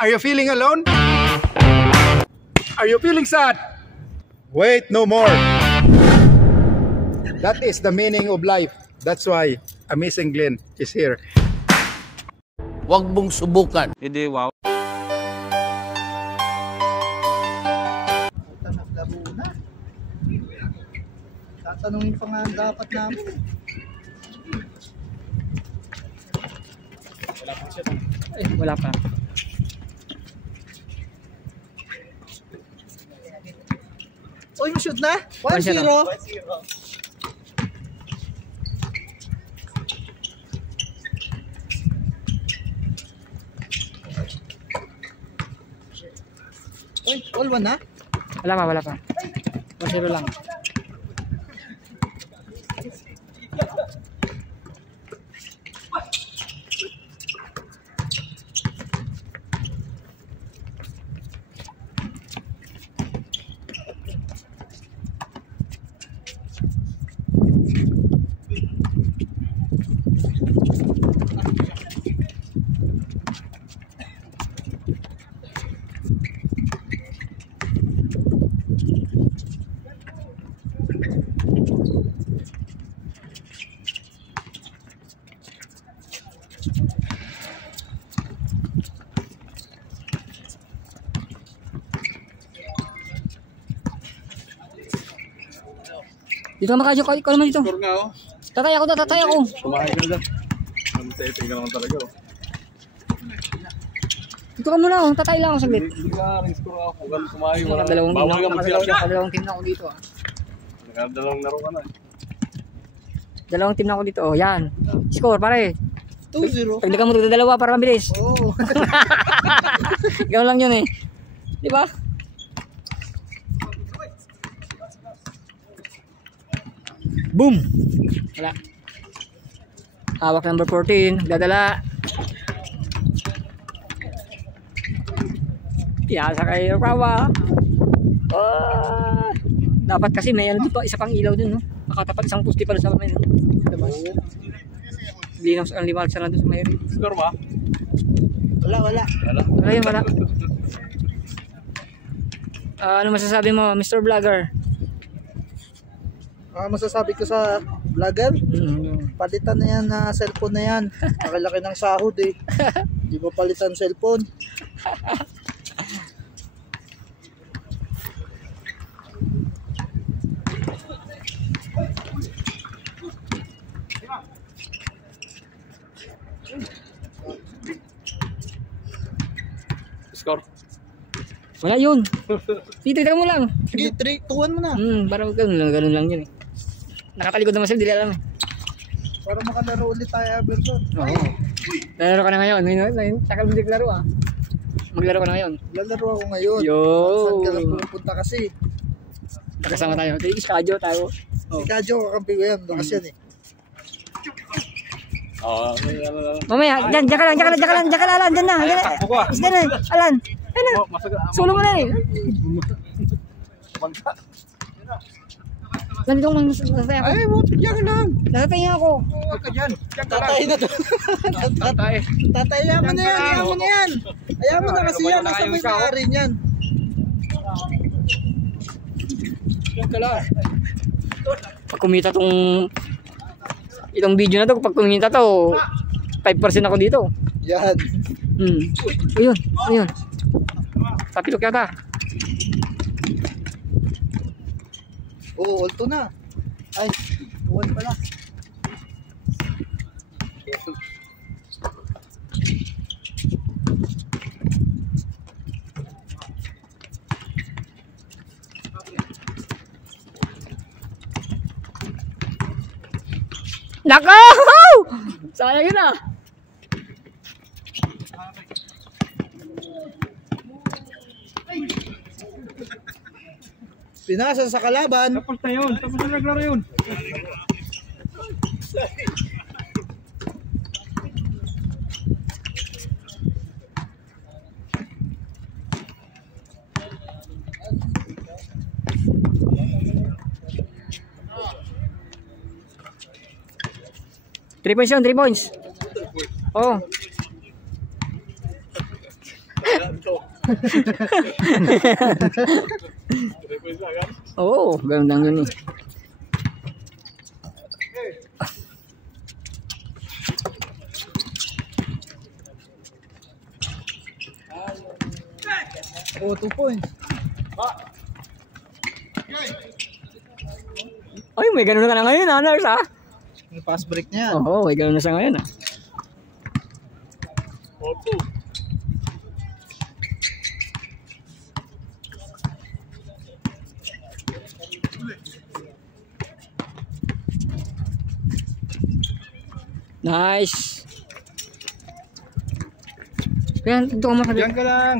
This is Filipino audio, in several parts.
Are you feeling alone? Are you feeling sad? Wait no more. That is the meaning of life. That's why Amazing Glenn is here. Huwag mong subukan. Hindi, wow. Tatanungin pa nga dapat namin. Wala pa siya. Ay, wala pa. Uy, shoot na? 1-0. 1-0. Uy, all one na? Wala pa, wala pa. 1-0 lang. Dito ka makadyo, ikaw naman dito. Score nga, oh. Tatay ako. Kumahay ka na dyan. Antay ka naman talaga, oh. Dito ka muna, oh. Tatay lang ako saglit. Hindi ka rin score ako. Huwag kumahay. Dalawang team na ako dito. Dalawang laro ka na. Dalawang team na ako dito, oh. Yan. Score, pare. 2-0. Pagdagan mo ito dalawa para mabilis. Oo. Ikaw lang yun eh. Di ba? Boom! Wala. Hawak number 14. Dadala. Piyasa kayo, kawa. Dapat kasi may ano dito, isa pang ilaw dun, no? Nakatapat isang pusti pala sa kamay, no? Linaw ang liwanag sa nandun sa may rin. Score ba? Wala. Wala yun, wala. Ano masasabi mo, Mr. Vlogger? Masasabi ko sa vlogger, palitan na yan na cellphone na yan. Nakalaki ng sahod eh. Di ba palitan cellphone? Score. Wala yun. Dito mo lang. Sige, 3-2-1 mo na. Parang ganun lang yun eh. Nakatalikod naman sila, di alam eh. Para makalaro ulit tayo, Everton. Oo. Lalaro ka na ngayon. Takal mo naglaro ah. Maglaro ka na ngayon. Lalaro ako ngayon. Yo. Saan ka na pupunta kasi? Nakasama tayo. Iskadyo tayo. Si Kadyo, kakampi ko yan. Lakas yan eh. Oo. Mamaya, dyan ka lang, Alan, dyan na. Dyan na, Alan. Ayun na. Sulo mo na eh. Nandito akong masasaya ako. Ay, diyan ka lang. Nasasaya ako. Huwag ka dyan. Tatay na to. Tatay, ayaman na yan. Ayaman na kasi yan. Nasa may maaari niyan. Diyan ka lang. Pag kumita itong video na to, pag kumita to, 5% ako dito. Yan. Ayun. Papilok yata. Oo, ulto na. Ay, tuwan pala. Nako! Sayang yun ah. Pinasa sa kalaban. Tapos na yun. Tapos na naglaro yun. Three points yun, 3 points. Oh. Oo, ganun lang yun eh. Oh, 2 points. Ay, may ganun ka na ngayon, Nars, ha? May fast break niya. Oo, may ganun na siya ngayon, ha? Nice. Kaya, dito ka masabi. Diyan ka lang.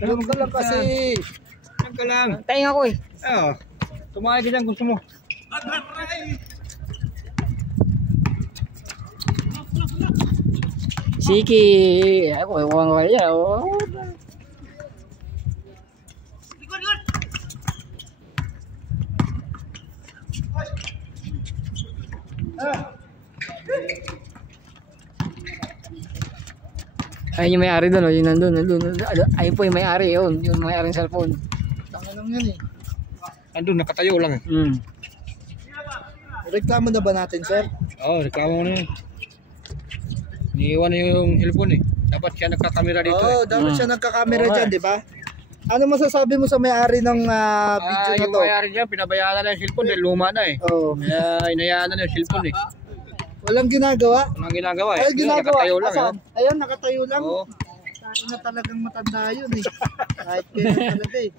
Diyan ka lang kasi. Diyan ka lang. Tayo ako eh. Oo. Tumakay ka dyan gusto mo. Siki. Ako, ewan ko kaya. Oh. Ayun yung may-ari doon, oh. Yun nandun. Ayun po yung may-ari, yun. Yung may-ari ng cellphone. Tanga lang yan eh. Andun, nakatayo lang. Reklamo na ba natin, sir? Oo, reklamo mo na yun. Iniiwan na yung cellphone eh. Dapat siya nagkakamera dito Oo, dapat siya nagkakamera dyan, di ba? Ano masasabi mo sa may-ari ng video na yung to? mayari dyan, pinabayaan na yung cellphone dahil luma na eh. Oo. Kaya inayaan na yung cellphone eh. Walang ginagawa? Walang ginagawa eh. Ay, ginagawa. Nakatayo lang eh. Asan? Ayun, nakatayo lang. Oo. Tayo na talagang matanda yun eh. Kahit kailan talaga eh.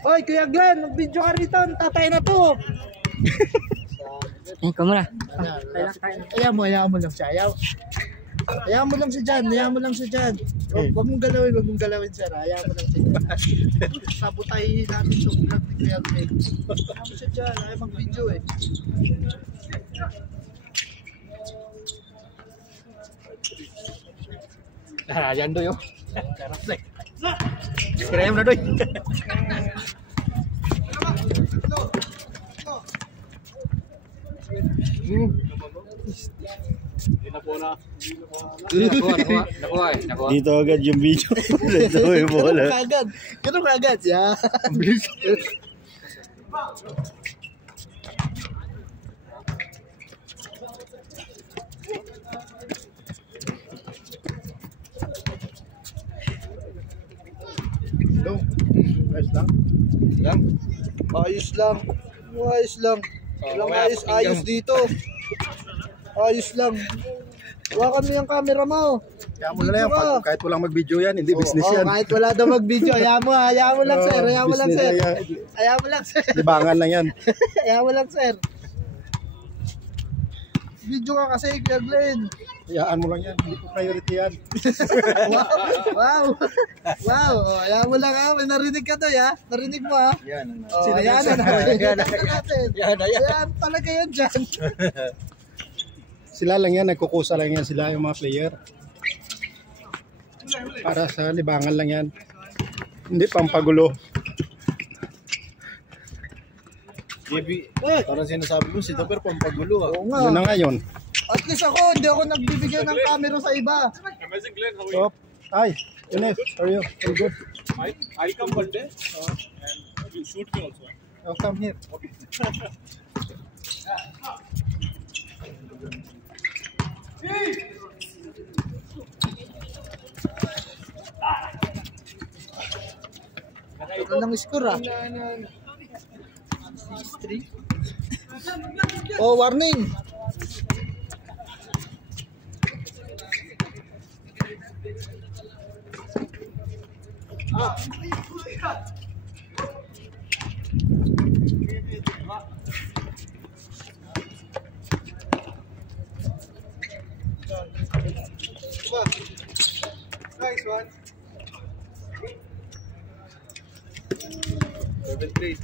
Hoy, Kuya Glenn, mag-video ka rito. Tatay na to. Ikaw muna. Ayaw mo lang siya. Ayaw mo lang siya dyan. Ayaw mo lang siya dyan. Huwag mong galawin, sir. Ayaw mo lang siya dyan. Sabutahin natin sa vlog ni Kuya Glenn. Ayaw mo siya dyan. Ayaw mag-video eh. Yan doy oh. Kira mo na doy. Nakuha. Dito agad yung video. Dito yung bola. Ganun kagad. Yeah. Ayos lang. Walang ayos dito. Ayos lang. Hawakan mo yung camera mo. Kaya mo na lang yan, kahit walang mag-video yan, hindi business yan. Kahit wala daw mag-video. Hayaan mo lang, sir. Hayaan mo lang, sir. Hayaan mo lang, sir. Libangan lang yan. Hayaan mo lang, sir. Video ka kasi, Kuya Glenn. Hayaan mo lang yan, hindi ko priority yan. Wow. Oh, hayaan mo lang, ha. May narinig ka doy, ha. Narinig mo, ha. Yan. Oh, hayaan natin. Hayaan talaga yan dyan. Sila lang yan, nagkukusa lang yan sila yung mga player. Para sa libangan lang yan. Hindi pampagulo. Parang sinasabi mo si Topper pampagulo ah. Oo nga. Yun na nga yun. At least ako, hindi ako nagbibigay ng camera sa iba. Oh, hi, Ines, how are you? All good? I come one day and you shoot me also. Oh, come here. Ito ng score, ah. 6-3. Oh, warning. Nice one. 7-3.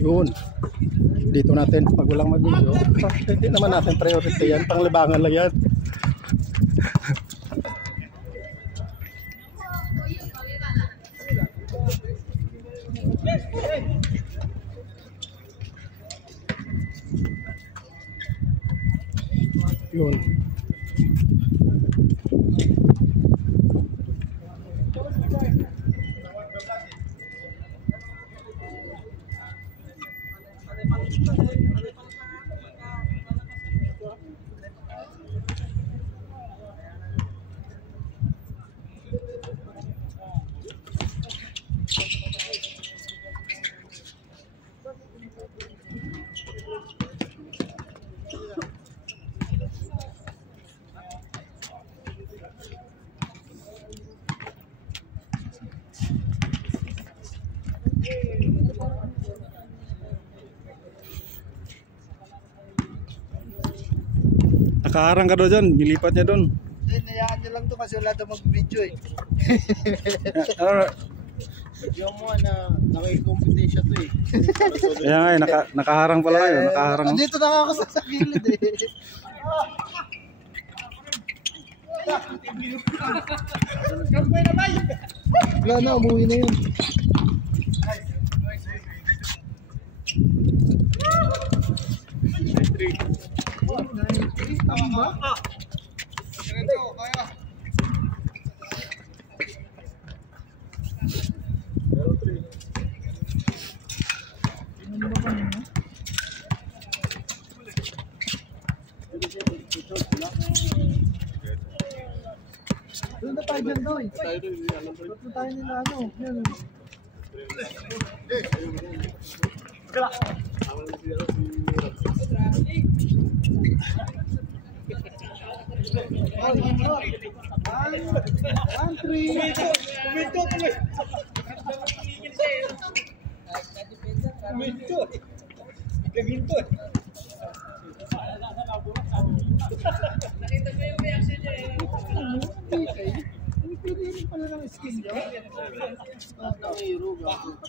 Yun. Dito natin pag walang mag-video. Hindi naman natin priority yan. Panglibangan lang yan. Yun. Nakaharang ka doon dyan, nilipat niya doon. Hindi, nayaan niya lang to kasi wala daw mag-video eh. Video mo na nakikompetensya to eh. Kaya nga nakaharang pala kayo, nakaharang. Dito na ako sa gilid eh. Wala na, umuwi na yun. Tama ba? Doon na tayo dyan doon. Doon tayo nila ano. Yan.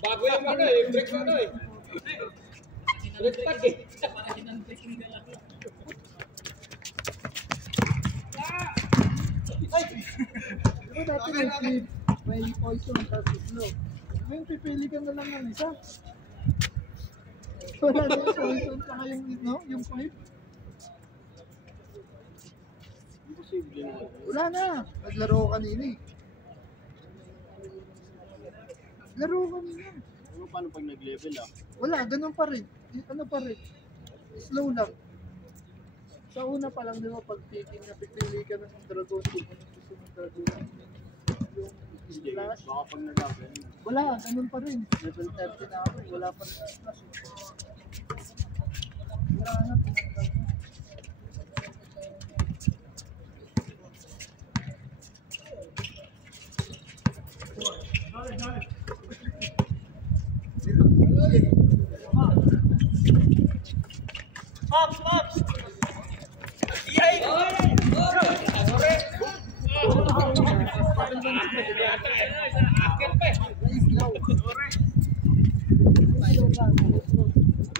Bago yung ano eh, break na ano eh. Break pad eh. Diba dati may poison tapos slow. Ngayon pipili ka na lang ng isa. Wala na yung poison pa kayong no? Yung pipe. Wala na. Naglaro ko kanina eh. Laro kanina. Paano pag nag-level ah? Wala, ganun pa rin. Ano pa rin? Slow lang. Sa una pa lang, di ba, pag picking na pipili ka ng dragon, kung anong gusto ng dragon. Yung splash. Baka pag nag-level. Wala, ganun pa rin. Level 30 na ako, wala pa rin splash. Wala na, pinagdag na.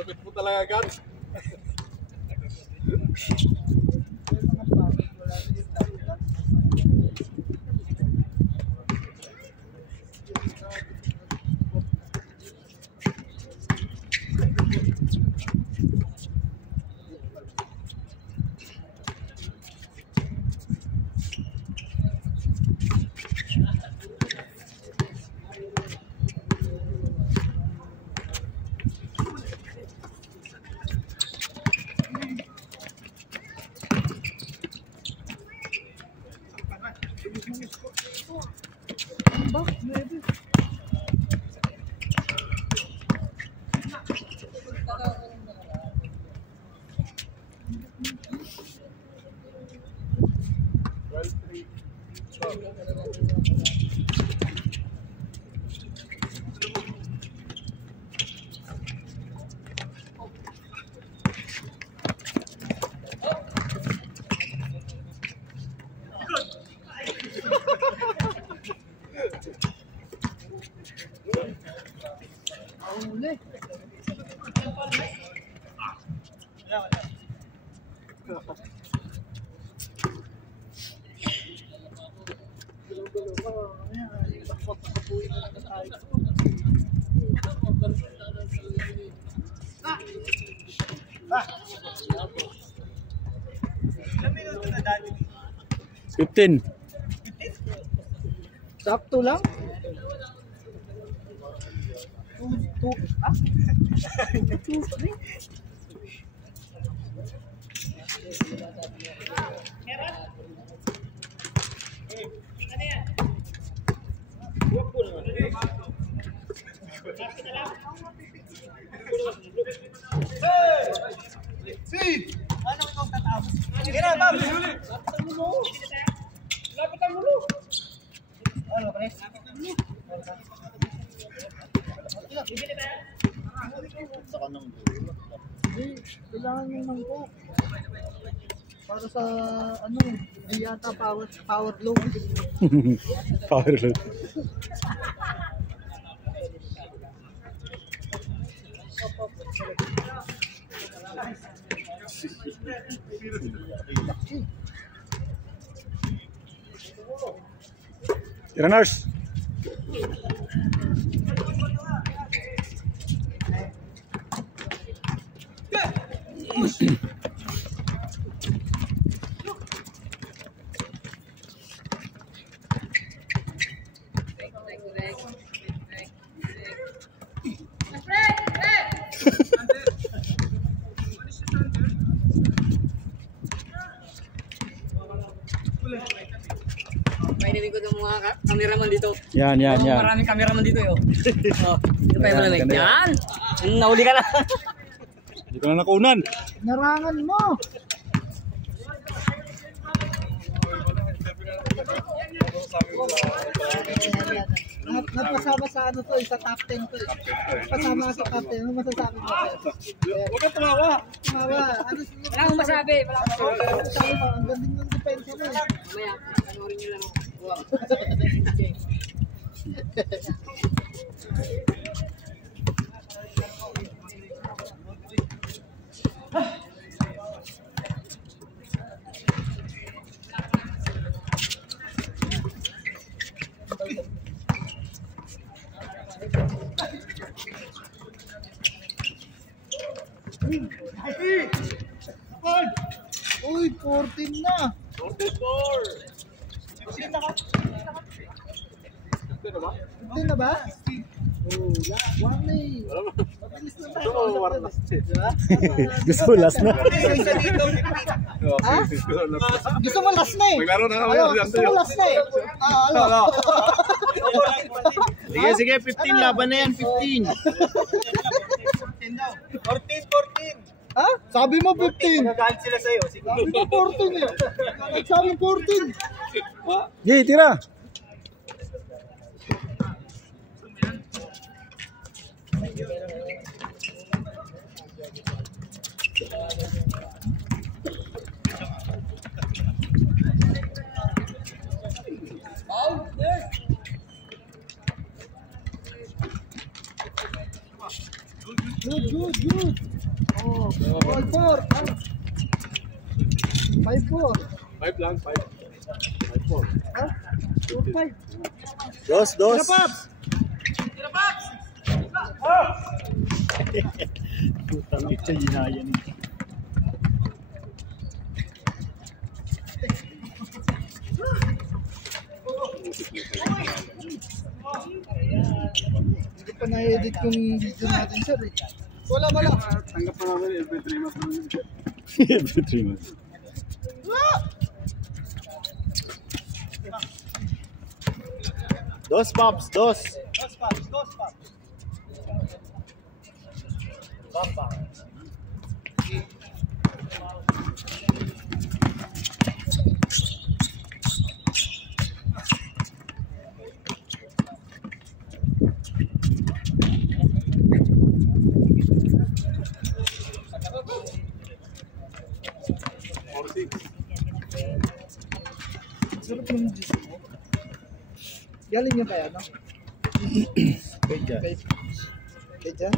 Lupit mo talaga gan. $15. Sakto lang. Kailangan yung mangkok. Para sa ano, di yata power load. Power load. Tira nurse. Maininig ko ng mga cameraman dito. Yan. Maraming cameraman dito yun. Oh, ito pa yung malamig. Ganda yan. Yan! Nahuli ka na. Hindi ko na nakunan. Narangan mo. Napasama sa ano to, sa top 10 to. Pasama sa top 10. Ano masasabi mo? Huwag ka tumawa. Tumawa. Ano Wala akong masabi. sabi mo? Ang galing ng depensa mo. Mamaya, panoorin nyo lang. Uy, 14 na. 15 na ba? Oh, one eh. Mabilis na tayo. Gusto mo last na. Ha? Gusto mo last na eh. Maglaro na kami. Ano? Gusto mo last na eh. Ano? Sige, 15 laban na yan, 15. 14. Ha? Sabi mo 15. Nagalit sila sa'yo. Sige. Sabi mo 14 eh. Sabi mo 14. Yay, tira. Good. Oh, 5-4. 5-4. 5 lang, 5. 5-4. Ha? 4-5. Dos. Putang ito, ginaya niya. Hindi pa na-edit yung video natin, sir eh. Wala. Tanggap na namin every 3 months namin. Every 3 months. Dos pops. Sarap yung juice mo. Galing niya kaya, no? Kaya dyan?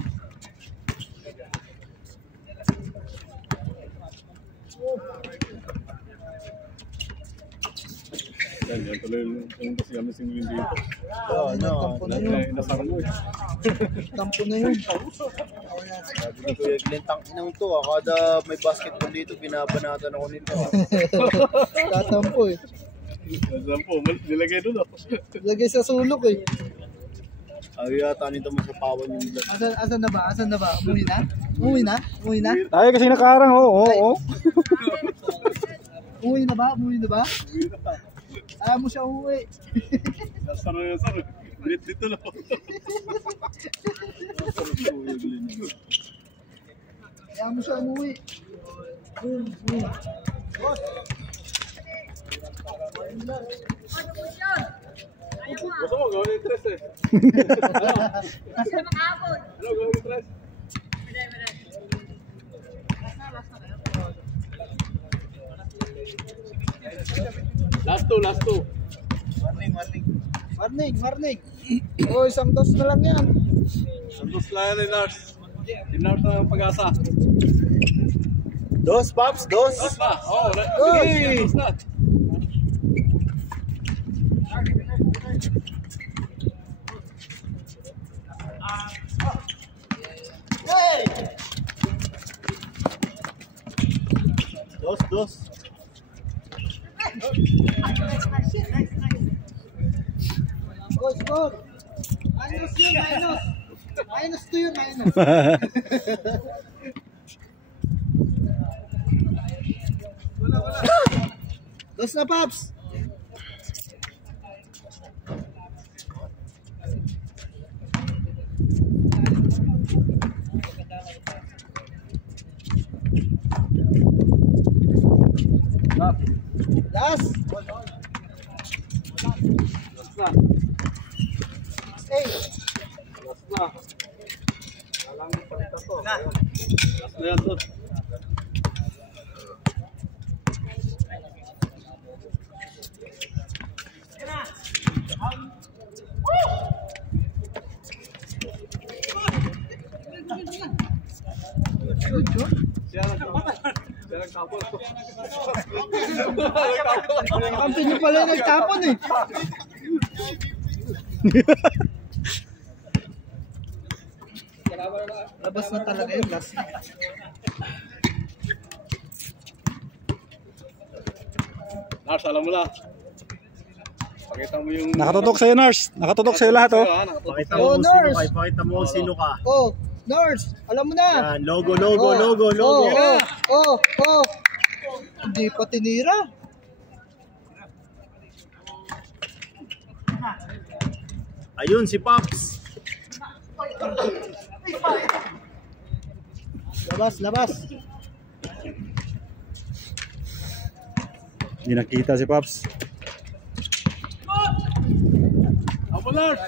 Yan tuloy yung kasi kami singilin dito. Tampo na yun. Nasara mo eh. Tampo na yun. Sabi ni Kuya Glenn, tang-inang to. Kada may basketball dito, binabanatan ako nito. Tatampo eh. Nasaan po, nilagay doon ako. Lagay sa sulok eh. Ay yata nito masapawan yung vlog. Asan na ba? Asan na ba? Umuwi na? Umuwi na? Umuwi na? Tayo kasi nakarang, oo. Umuwi na ba? Umuwi na ba? Ayaw mo siya umuwi. Nasara yan, sir. Bilit dito lang. Ayaw mo siya umuwi. Gusto mo, gawin yung tres eh. Ano, gawin yung tres? Last two. Warning. Oh, isang dos na lang yan. Santos lang yan, Lars. Dinars na ang pag-asa. Dos, Pops, dos. Dos na. Oo, Hey! dos na. Dos. Score. Minus yun, minus. Minus to yun, minus. Dos na, Paps. Last. Last na. Hey. Last na. Alam mo palitan to. Last na yan to. Siya nagtapon. Kampi niyo pala yung nagtapon eh. Labas na talaga yun, last. Lars, alam mo na. Pakita mo yung... Nakatutok sa'yo, Nars. Nakatutok sa'yo lahat, oh. Pakita Oh, mo kung sino nurse. ka. Pakita mo kung sino ka. Oh, nurse, alam mo na. Yan, logo. Oh. Hindi pa tinira. Ayun, si Pops. Labas. Hindi nakita si Pops. Amo, Lars!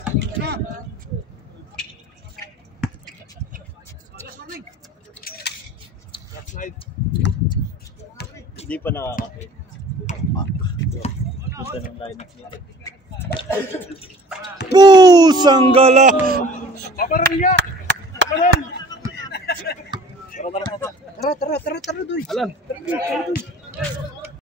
Hindi pa nakakapit. Ganda ng lineup nito. Pusang gala! Paparan nga! Paparan! Tara, Doy. Alan!